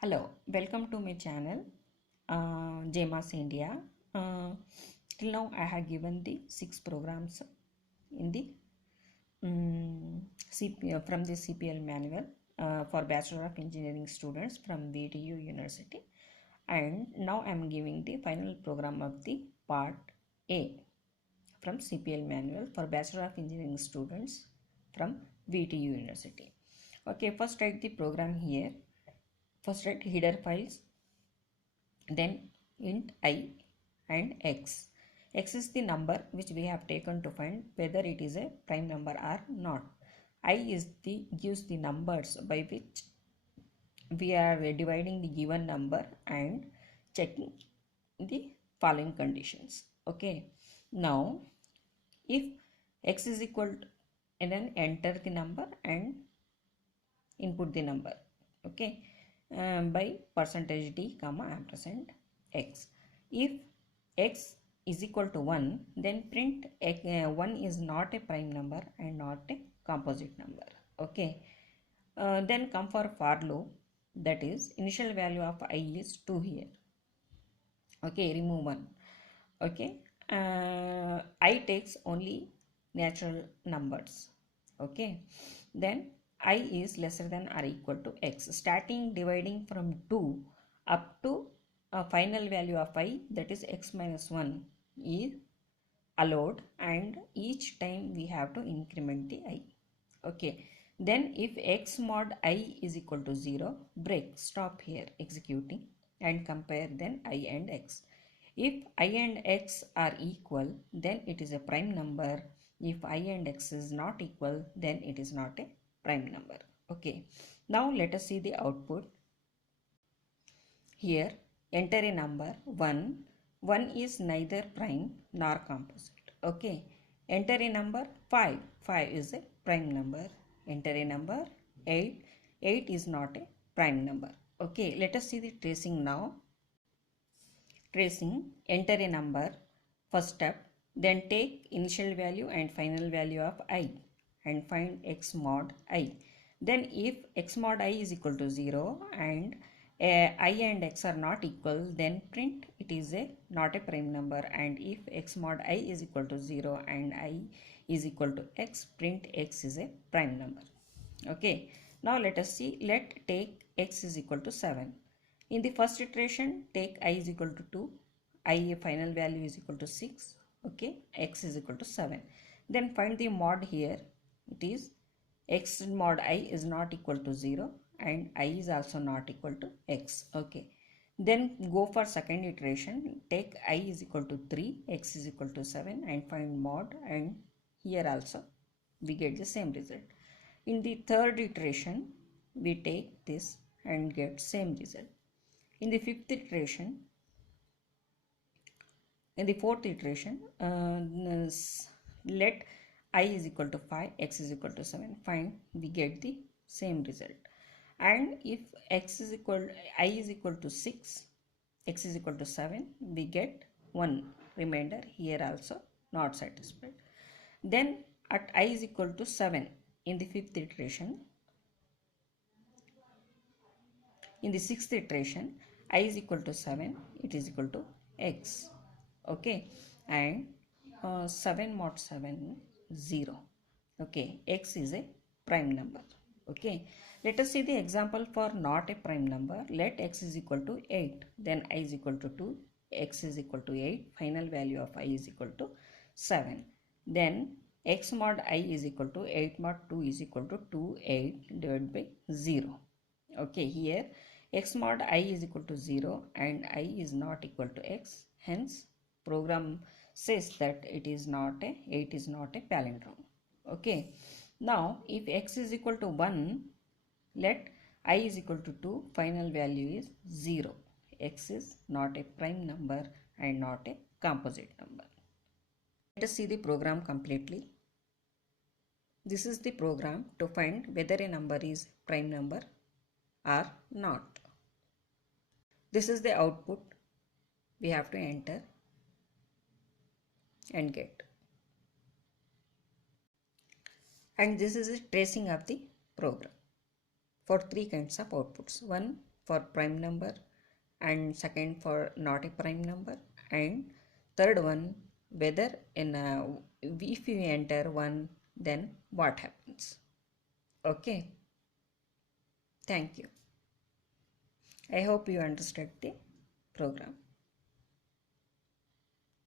Hello, welcome to my channel Jmas India. Uh, Till now I have given the 6 programs in the from the CPL manual for Bachelor of Engineering students from VTU University, and now I am giving the final program of the part A from CPL manual for Bachelor of Engineering students from VTU University. Okay, first write the program here. First write header files, then int I and x. X is the number which we have taken to find whether it is a prime number or not. I is the gives the numbers by which we are dividing the given number and checking the following conditions. Okay, now if x is equal to, and then enter the number and input the number. Okay, by percentage d comma ampersand x. If x is equal to 1, then print 1 is not a prime number and not a composite number. Okay, then come for loop, that is initial value of I is 2 here. Okay, remove 1. Okay, I takes only natural numbers. Okay, then I is lesser than or equal to x. Starting dividing from 2 up to a final value of I, that is x minus 1, is allowed, and each time we have to increment the I. Okay, then if x mod I is equal to 0, break, stop here executing and compare then I and x. If I and x are equal, then it is a prime number. If I and x is not equal, then it is not a prime number. Okay, now let us see the output. Here enter a number 1. 1 is neither prime nor composite. Okay, enter a number 5. 5 is a prime number. Enter a number 8. 8 is not a prime number. Okay, let us see the tracing now. Tracing, enter a number, first step, then take initial value and final value of I and find x mod I. Then if x mod I is equal to 0 and I and x are not equal, then print it is a not a prime number, and if x mod I is equal to 0 and I is equal to x, print x is a prime number. Okay, now let us see, let take x is equal to 7. In the first iteration, take I is equal to 2, I final value is equal to 6, okay, x is equal to 7. Then find the mod here, it is x mod I is not equal to 0 and I is also not equal to x, okay. Then go for second iteration, take I is equal to 3, x is equal to 7 and find mod, and here also we get the same result. In the third iteration, we take this and get same result. In the fifth iteration, in the fourth iteration, let I is equal to 5, x is equal to 7, find, we get the same result. And if x is equal, I is equal to 6, x is equal to 7, we get 1 remainder, here also not satisfied. Then at I is equal to 7, in the fifth iteration, in the sixth iteration, I is equal to 7, it is equal to x. Okay, and 7 mod 7, 0. Okay, x is a prime number. Okay, let us see the example for not a prime number. Let x is equal to 8, then I is equal to 2, x is equal to 8, final value of I is equal to 7. Then x mod I is equal to 8 mod 2 is equal to 2, 8 divided by 0. Okay, here x mod I is equal to 0 and I is not equal to x, hence program says that it is not a 8 is not a palindrome. Okay, now if x is equal to 1, let I is equal to 2, final value is 0. X is not a prime number and not a composite number. Let us see the program completely. This is the program to find whether a number is prime number or not. This is the output we have to enter and get. And this is a tracing of the program for 3 kinds of outputs. One for prime number, and second for not a prime number, and third one whether in a, if you enter 1 then what happens. Okay, thank you. I hope you understood the program.